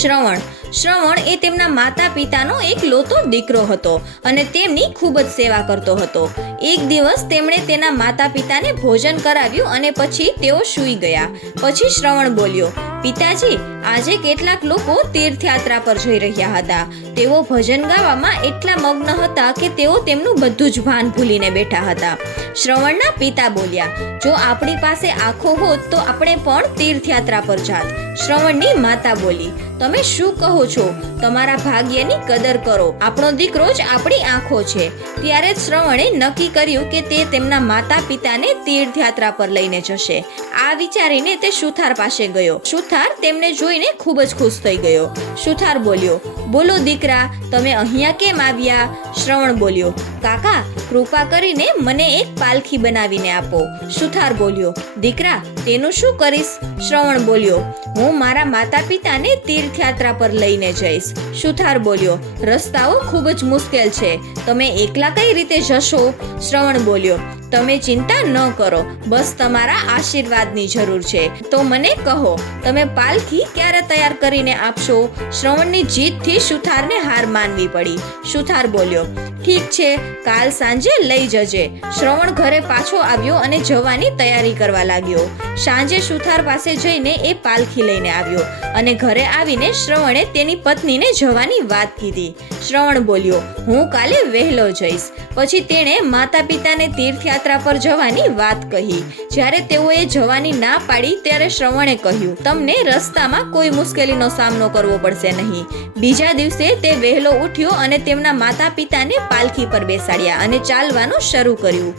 શ્રવણ એ તેમના માતા પિતાનો એક લોતો દીકરો હતો અને તેમની ખૂબ જ સેવા કરતો હતો. એક દિવસ તેમણે તેના માતા પિતાને ભોજન કરાવ્યું અને પછી તેઓ સૂઈ ગયા. પછી શ્રવણ બોલ્યો, પિતાજી, આજે કેટલાક લોકો તીર્થયાત્રા પર જઈ રહ્યા હતા. તેઓ ભજન ગાવામાં એટલા મગ્ન હતા કે તેઓ તેમનું બધું જ ભાન ભૂલીને બેઠા હતા. શ્રવણના પિતા બોલ્યા, જો આપણી પાસે આંખો હોત તો આપણે પણ તીર્થયાત્રા પર જાત. શ્રવણની માતા બોલી, તમે શું કહો છો? તમારા ભાગ્યની કદર કરો. આપણો દીકરો જ આપણી આંખો છે. ત્યારે જ શ્રવણે નક્કી કર્યું કે તે તેમના માતા પિતાને તીર્થયાત્રા પર લઈને જશે. આ વિચારીને તે સુથાર પાસે ગયો. સુથાર તેમને જોઈને ખૂબ જ ખુશ થઈ ગયો. સુથાર બોલ્યો, બોલો દીકરા, તમે અહીંયા કેમ આવ્યા? શ્રવણ બોલ્યો, કાકા, કૃપા કરીને મને એક પાલખી બનાવીને આપો. સુથાર બોલ્યો, દીકરા, તેનું શું કરીશ? શ્રવણ બોલ્યો, હું મારા માતા પિતાને તીર્થયાત્રા પર લઈને જઈશ. સુથાર બોલ્યો, રસ્તાઓ ખૂબ જ મુશ્કેલ છે. તમે એકલા કઈ રીતે જશો? શ્રવણ બોલ્યો, તમે ચિંતા ન કરો, બસ તમારા આશીર્વાદની જરૂર છે. તો મને કહો, તમે પાલખી ક્યારે તૈયાર કરીને આપશો? શ્રવણની જીદથી સુથારને હાર માનવી પડી. સુથાર બોલ્યો, ઠીક છે, કાલ સાંજે લઈ જજે. શ્રવણ ઘરે પાછો આવ્યો અને જવાની તૈયારી કરવા લાગ્યો. સાંજે સુથાર પાસે જઈને એ પાલખી લઈને આવ્યો અને ઘરે આવીને શ્રવણે તેની પત્નીને જવાની વાત કીધી. શ્રવણ બોલ્યો, હું કાલે વહેલો જઈશ. પછી તેણે માતા પિતાને તીર્થયાત્રા પર જવાની વાત કહી. જ્યારે તેઓએ જવાની ના પાડી ત્યારે શ્રવણે કહ્યું, તમને રસ્તામાં કોઈ મુશ્કેલીનો સામનો કરવો પડશે નહીં. બીજા દિવસે તે વહેલો ઉઠ્યો અને તેમના માતા પિતાને પાલખી પર બેસાડ્યા અને ચાલવાનું શરૂ કર્યું.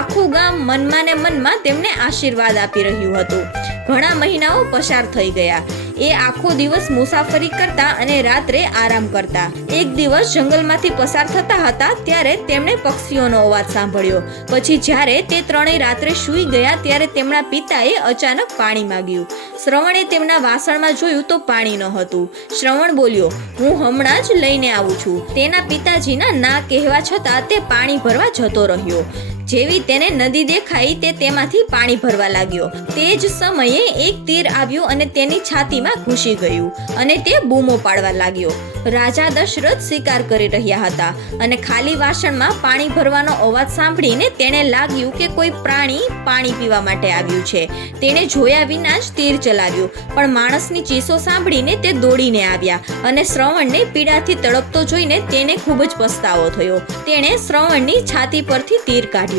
આખું ગામ મનમાં ને મનમાં તેમને આશીર્વાદ આપી રહ્યું હતું. ઘણા મહિનાઓ પસાર થઈ ગયા. એ આખો દિવસ મુસાફરી કરતા અને રાત્રે આરામ કરતા. એક દિવસ જંગલમાંથી પસાર થતા હતા ત્યારે તેમણે પક્ષીઓનો અવાજ સાંભળ્યો. પછી જ્યારે તે ત્રણેય રાત્રે સૂઈ ગયા ત્યારે તેમના પિતાએ અચાનક પાણી માંગ્યું. શ્રવણે તેમના વાસણમાં જોયું તો પાણી ન હતું. શ્રવણ બોલ્યો, હું હમણાં જ લઈને આવું છું. તેના પિતાજીના ના કહેવા છતાં તે પાણી ભરવા જતો રહ્યો. જેવી તેને નદી દેખાઈ તે તેમાંથી પાણી ભરવા લાગ્યો. તે જ સમયે એક તીર આવ્યું અને તેની છાતીમાં ઘૂસી ગયું અને તે બૂમો પાડવા લાગ્યો. રાજા દશરથ શિકાર કરી રહ્યા હતા અને ખાલી વાસણમાં પાણી ભરવાનો અવાજ સાંભળીને તેને લાગ્યું કે કોઈ પ્રાણી પાણી પીવા માટે આવ્યું છે. તેણે જોયા વિના જ તીર ચલાવ્યું, પણ માણસની ચીસો સાંભળીને તે દોડીને આવ્યા અને શ્રવણને પીડાથી તડપતો જોઈને તેને ખૂબ જ પસ્તાવો થયો. તેણે શ્રવણની છાતી પરથી તીર કાઢ્યું.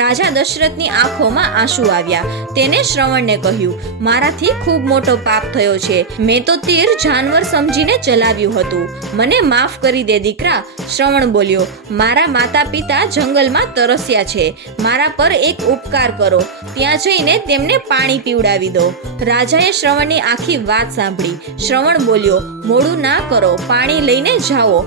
રાજા દશરથની આંખોમાં આંસુ આવ્યા. તેને શ્રવણને કહ્યું, મારાથી ખૂબ મોટો પાપ થયો છે. મેં તો તીર જાનવર સમજીને ચલાવ્યું હતું. મને માફ કરી દે દીકરા. શ્રવણ બોલ્યો, મારા માતા પિતા જંગલમાં તરસ્યા છે. મારા પર એક ઉપકાર કરો. ત્યાં જઈને તેમને પાણી પીવડાવી દો. રાજાએ શ્રવણની આખી વાત સાંભળી. શ્રવણ બોલ્યો, મોડું ના કરો, પાણી લઈને જાઓ.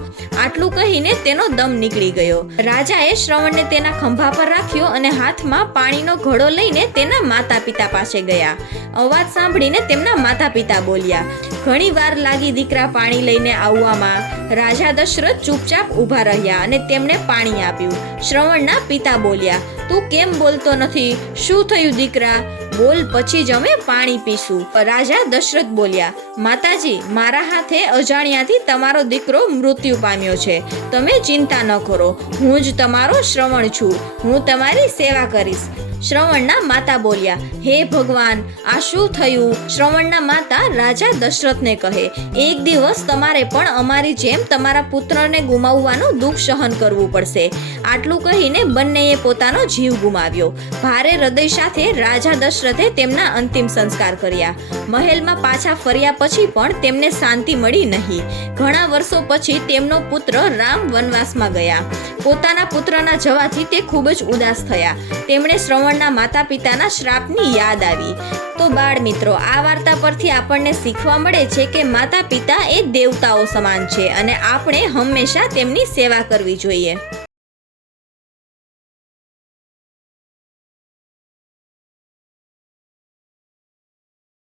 આટલું કહીને તેનો દમ નીકળી ગયો. રાજાએ શ્રવણને તેના ખંભા પર રાખ્યો અને હાથમાં પાણીનો ઘડો લઈને તેના માતા પિતા પાસે ગયા. અવાજ સાંભળીને તેમના માતા પિતા બોલ્યા, ઘણી વાર લાગી દીકરા પાણી લઈને આવવામાં. રાજા દશરથ ચૂપચાપ ઊભા રહ્યા અને તેમને પાણી આપ્યું. શ્રવણના પિતા બોલ્યા, તું કેમ બોલતો નથી? શું થયું દીકરા? બોલ, પછી જ અમે પાણી પીશું. રાજા દશરથ બોલ્યા, માતાજી, મારા હાથે અજાણ્યાથી તમારો દીકરો મૃત્યુ પામ્યો છે. તમે ચિંતા ન કરો, હું જ તમારો શ્રવણ છું. હું તમારી સેવા કરીશ. શ્રવણના માતા બોલ્યા, હે ભગવાન, આ શું થયું? શ્રવણના માતા રાજા દશરથને કહે, એક દિવસ તમારે પણ અમારી જેમ તમારા પુત્રને ગુમાવવાનું દુઃખ સહન કરવું પડશે. આટલું કહીને બંનેએ પોતાનો જીવ ગુમાવ્યો. ભારે હૃદય સાથે રાજા દશરથે તેમના અંતિમ સંસ્કાર કર્યા. મહેલમાં પાછા ફર્યા પછી પણ તેમને શાંતિ મળી નહીં. ઘણા વર્ષો પછી તેમનો પુત્ર રામ વનવાસમાં ગયા. પોતાના પુત્રના જવાથી તે ખૂબ જ ઉદાસ થયા. તેમણે શ્રવણના માતા પિતાના શ્રાપની યાદ આવી. તો બાળ મિત્રો, આ વાર્તા પરથી આપણને શીખવા મળે છે કે માતા પિતા એ દેવતાઓ સમાન છે અને આપણે હંમેશા તેમની સેવા કરવી જોઈએ.